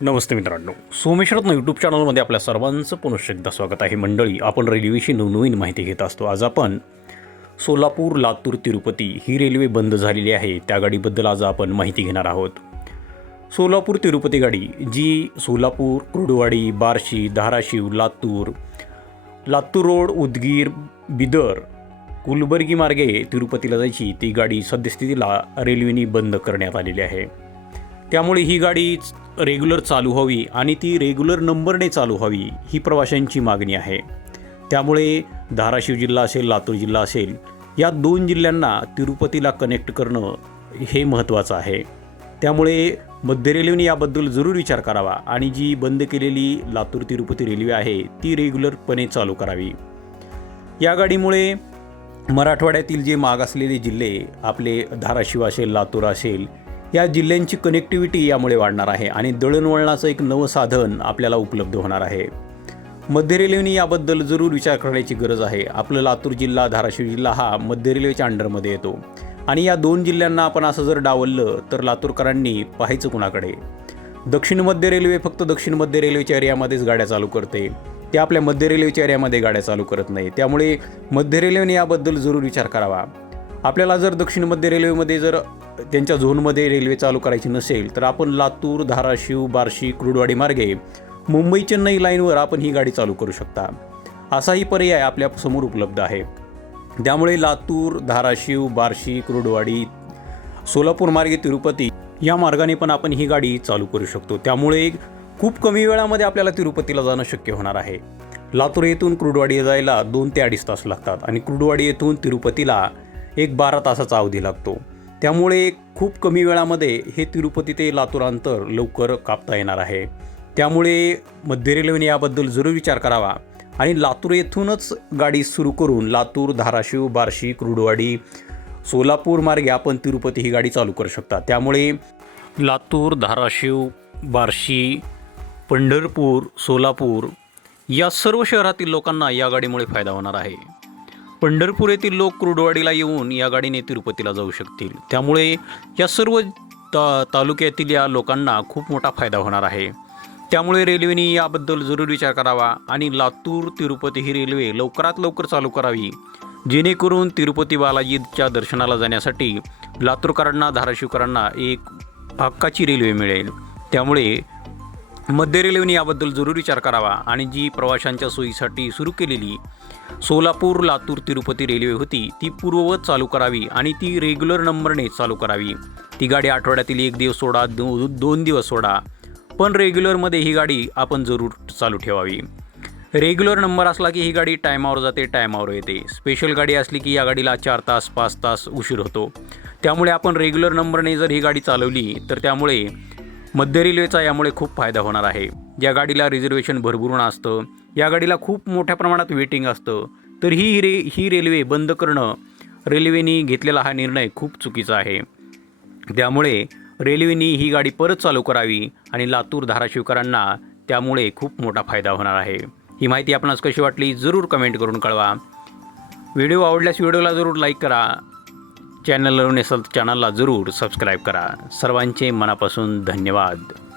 नमस्ते मित्रांनो. सोमेश्वरत्न यूट्यूब चॅनलमध्ये आपल्या सर्वांचं पुनश्च एकदा स्वागत आहे. मंडळी आपण रेल्वेशी नवनवीन माहिती घेत असतो. आज आपण सोलापूर लातूर तिरुपती ही रेल्वे बंद झालेली आहे. त्या गाडीबद्दल आज आपण माहिती घेणार आहोत. सोलापूर तिरुपती गाडी जी सोलापूर कुर्डवाडी बार्शी धाराशिव लातूर लातूर रोड उदगीर बिदर कुलबर्गी मार्गे तिरुपतीला जायची ती गाडी सद्यस्थितीला रेल्वेने बंद करण्यात आलेली आहे. त्यामुळे ही गाडी रेग्युलर चालू व्हावी आणि ती रेग्युलर नंबरने चालू व्हावी ही प्रवाशांची मागणी आहे. त्यामुळे धाराशिव जिल्हा असेल लातूर जिल्हा असेल या दोन जिल्ह्यांना तिरुपतीला कनेक्ट करणं हे महत्त्वाचं आहे. त्यामुळे मध्य रेल्वेने याबद्दल जरूर विचार करावा आणि जी बंद केलेली लातूर तिरुपती रेल्वे आहे ती रेग्युलरपणे चालू करावी. या गाडीमुळे मराठवाड्यातील जे मागासलेले जिल्हे आपले धाराशिव असेल लातूर असेल या जिल्ह्यांची कनेक्टिव्हिटी यामुळे वाढणार आहे आणि दळणवळणाचं एक नवं साधन आपल्याला उपलब्ध होणार आहे. मध्य रेल्वेने याबद्दल जरूर विचार करण्याची गरज आहे. आपलं लातूर जिल्हा धाराशिव जिल्हा हा मध्य रेल्वेच्या अंडरमध्ये येतो. आणि या दोन जिल्ह्यांना आपण असं जर डावललं तर लातूरकरांनी पाहायचं कुणाकडे? दक्षिण मध्य रेल्वे फक्त दक्षिण मध्य रेल्वेच्या एरियामध्येच गाड्या चालू करते. ते आपल्या मध्य रेल्वेच्या एरियामध्ये गाड्या चालू करत नाही त्यामुळे मध्य रेल्वेने याबद्दल जरूर विचार करावा. आपल्याला जर दक्षिण मध्य रेल्वेमध्ये जर त्यांच्या झोनमध्ये रेल्वे चालू करायची नसेल तर आपण लातूर धाराशिव बार्शी क्रुडवाडी मार्गे मुंबई चेन्नई लाईनवर आपण ही गाडी चालू करू शकता. असाही पर्याय आपल्यासमोर उपलब्ध आहे. त्यामुळे लातूर धाराशिव बार्शी क्रुडवाडी सोलापूर मार्गे तिरुपती या मार्गाने पण आपण ही गाडी चालू करू शकतो. त्यामुळे खूप कमी वेळामध्ये आपल्याला तिरुपतीला जाणं शक्य होणार आहे. लातूर येथून क्रुडवाडी जायला दोन ते अडीच तास लागतात आणि क्रुडवाडी येथून तिरुपतीला एक बारा तासाचा अवधी लागतो. त्यामुळे खूप कमी वेळामध्ये हे तिरुपती ते लातूर अंतर लवकर कापता येणार आहे. त्यामुळे मध्य रेल्वेने याबद्दल जरूर विचार करावा. आणि लातूर येथूनच गाडी सुरू करून लातूर धाराशिव बार्शी क्रुडवाडी सोलापूर मार्गे आपण तिरुपती ही गाडी चालू करू शकता. त्यामुळे लातूर धाराशिव बार्शी पंढरपूर सोलापूर या सर्व शहरातील लोकांना या गाडीमुळे फायदा होणार आहे. पंढरपूर येथील लोक क्रुडवाडीला येऊन या गाडीने तिरुपतीला जाऊ शकतील. त्यामुळे या सर्व ता तालुक्यातील या लोकांना खूप मोठा फायदा होणार आहे. त्यामुळे रेल्वेने याबद्दल जरूर विचार करावा आणि लातूर तिरुपती ही रेल्वे लवकरात लवकर चालू करावी. जेणेकरून तिरुपती बालाजीच्या दर्शनाला जाण्यासाठी लातूरकरांना धाराशिवकरांना एक हक्काची रेल्वे मिळेल. त्यामुळे मध्य रेल्वेने याबद्दल जरूर विचार करावा. आणि जी प्रवाशांच्या सोयीसाठी सुरू केलेली सोलापूर लातूर तिरुपती रेल्वे होती ती पूर्ववत चालू करावी आणि ती रेग्युलर नंबरने चालू करावी. ती गाडी आठवड्यातील एक दिवस सोडा दो दोन दिवस सोडा. पण रेग्युलरमध्ये ही गाडी आपण जरूर चालू ठेवावी. रेग्युलर नंबर असला की ही गाडी टायमावर जाते टायमावर येते. स्पेशल गाडी असली की या गाडीला चार तास पाच तास उशीर होतो. त्यामुळे आपण रेग्युलर नंबरने जर ही गाडी चालवली तर त्यामुळे मध्य रेल्वेचा यामुळे खूप फायदा होणार आहे. या गाडीला रिझर्वेशन भरभरून असतं. या गाडीला खूप मोठ्या प्रमाणात वेटिंग असतं. तर ही रे ही रेल्वे बंद करणं रेल्वेने घेतलेला हा निर्णय खूप चुकीचा आहे. त्यामुळे रेल्वेने ही गाडी परत चालू करावी आणि लातूर धाराशिवकरांना त्यामुळे खूप मोठा फायदा होणार आहे. ही माहिती आपणास कशी वाटली जरूर कमेंट करून कळवा. व्हिडिओ आवडल्यास व्हिडिओला जरूर लाईक करा. चॅनलवर नसेल चॅनलला जरूर सबस्क्राईब करा. सर्वांचे मनापासून धन्यवाद.